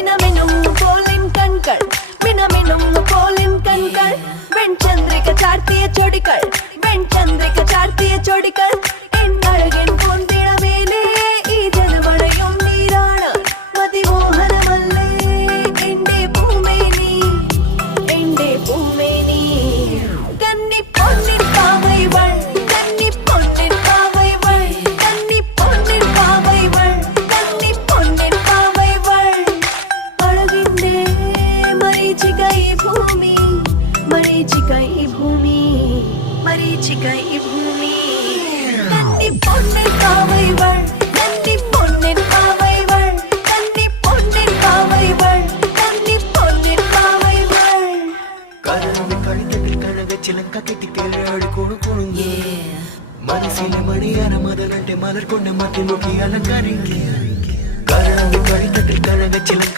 മിനമിനും പോലിൻ കൺകൾ മിനമിനും പോലിൻ കൺകൾ വെൺചന്ദ്രിക ചാർത്തിയ ചൊടികൾ വെൺചന്ദ്രിക ചാർത്തിയ ചൊടികൾ എന്നഴകിൻ പൊന്തിടമേലേ ഈ ജനമഴയും നീരാണ് മതിമോഹനമല്ലേ എന്റെ പൂമേനി എന്റെ പൂമേനി കന്നി പൊന്നിൻ പാവൈവൾ കന്നി പൊന്നിൻ പാവൈവൾ കന്നി പൊന്നിൻ പാവൈവൾ കന്നി പൊന്നിൻ പാവൈവൾ അഴകിന്റെ മരീചിക ഈ ഭൂമി മരീചിക ഈ ഭൂമി മരീചിക ഈ ഭൂമി കന്നി പൊന്നിൻ പാവൈവൾ കന്നി പൊന്നിൻ പാവൈവൾ കന്നി പൊന്നിൻ പാവൈവൾ കന്നി പൊന്നിൻ പാവൈവൾ കരളി കളിത്തട്ടിൽ കനകച്ചിലങ്ക കെട്ടിക്കേളാടി കുണുകുണുങ്ങി മനസ്സിലെ മണിയാന മതനട്ടെ മലർ കൊണ്ട് മത്തി നോക്കി അലങ്കരിങ്ങി കരളി കളിത്തട്ടിൽ കനകച്ചിലങ്ക